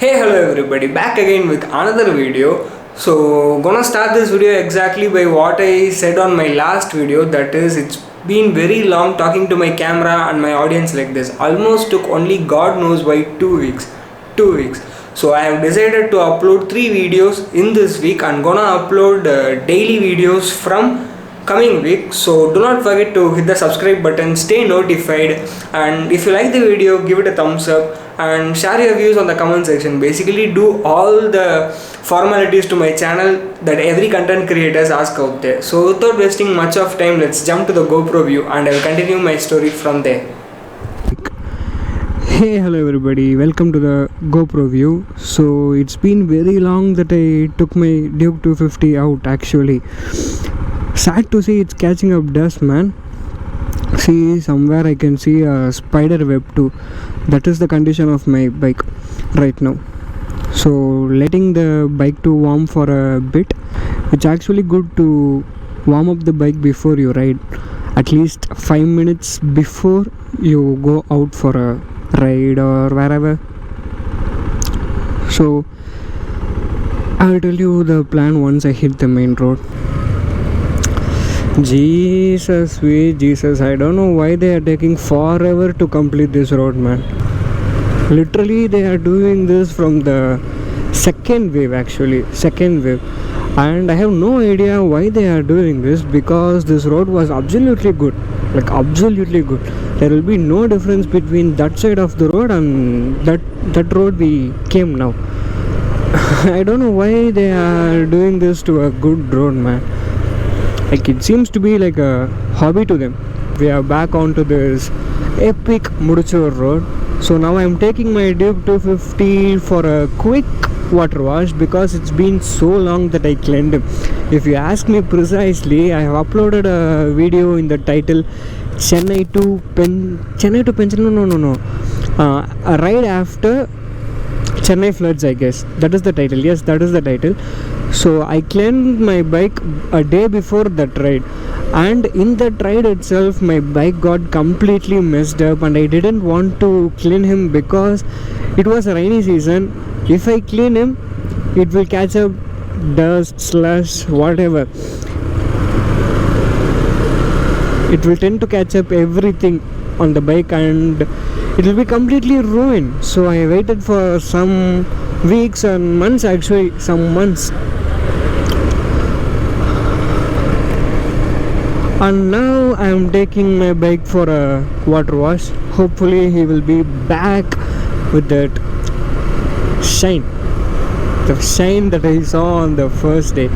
Hey, hello everybody, back again with another video. So gonna start this video exactly by what I said on my last video, that is, it's been very long talking to my camera and my audience like this. Almost took only God knows why 2 weeks. 2 weeks. So I have decided to upload 3 videos in this week. I'm gonna upload daily videos from coming week. So do not forget to hit the subscribe button, stay notified, and if you like the video, give it a thumbs up and share your views on the comment section. Basically do all the formalities to my channel that every content creators ask out there. So without wasting much of time, let's jump to the GoPro view and I'll continue my story from there. Hey, hello everybody, welcome to the GoPro view. So it's been very long that I took my Duke 250 out actually. Sad to see it's catching up dust, man. See, somewhere I can see a spider web too. That is the condition of my bike right now. So letting the bike to warm for a bit. It's actually good to warm up the bike before you ride, at least 5 minutes before you go out for a ride or wherever. So I'll tell you the plan once I hit the main road. Jesus, sweet Jesus, I don't know why they are taking forever to complete this road, man. Literally they are doing this from the second wave, and I have no idea why they are doing this, because this road was absolutely good, like absolutely good. There will be no difference between that side of the road and that road we came now. I don't know why they are doing this to a good road, man. Like, it seems to be like a hobby to them. We are back onto this epic Mudichur road. So now I am taking my Duke 250 for a quick water wash, because it's been so long that I cleaned him. If you ask me precisely, I have uploaded a video in the title Chennai to Penchana, a ride after Chennai floods, I guess. That is the title. Yes, that is the title. So I cleaned my bike a day before that ride, and in that ride itself my bike got completely messed up, and I didn't want to clean him because it was a rainy season. If I clean him, it will catch up dust, slush, whatever. It will tend to catch up everything on the bike and it will be completely ruined. So I waited for some weeks and months, actually some months, and now I am taking my bike for a water wash. Hopefully he will be back with that shine, the shine that I saw on the first day.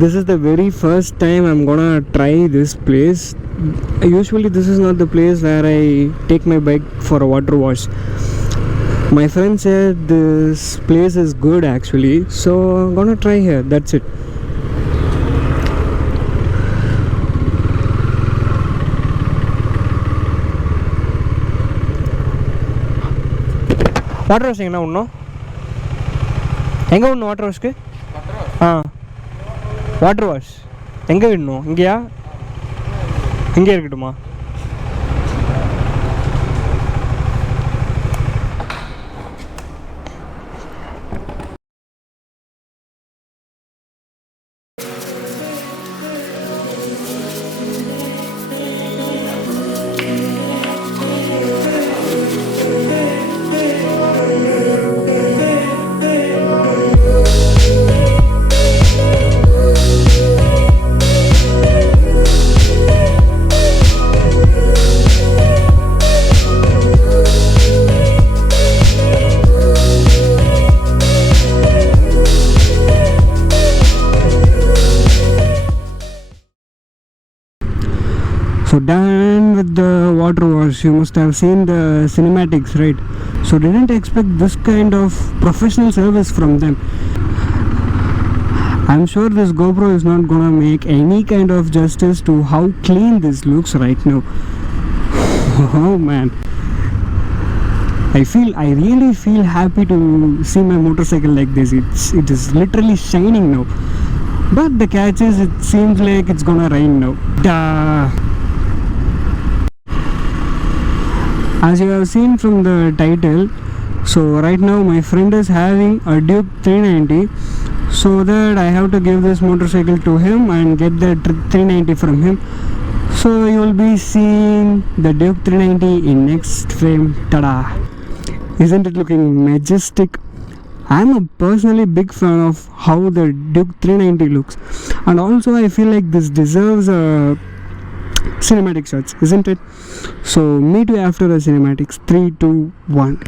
This is the very first time I'm gonna try this place. Usually this is not the place where I take my bike for a water wash. My friend said this place is good actually, so I'm gonna try here, that's it. Water wash எங்கே விடணும்? எங்கே விடணும் water வாஷ்க்கு? Water wash எங்கே விடணும்? இங்கேயா? இங்கே இருக்கட்டுமா? So done with the water wash. You must have seen the cinematics, right? So didn't expect this kind of professional service from them. I'm sure this GoPro is not gonna make any kind of justice to how clean this looks right now. Oh man, I really feel happy to see my motorcycle like this. It is literally shining now. But the catch is, it seems like it's gonna rain now. Duh. As you have seen from the title, So right now my friend is having a Duke 390, so that I have to give this motorcycle to him and get the 390 from him. So you will be seeing the Duke 390 in next frame. Tada! Isn't it looking majestic? I'm a personally big fan of how the Duke 390 looks, and also I feel like this deserves a cinematic shots, isn't it? So meet you after the cinematics. 3, 2, 1.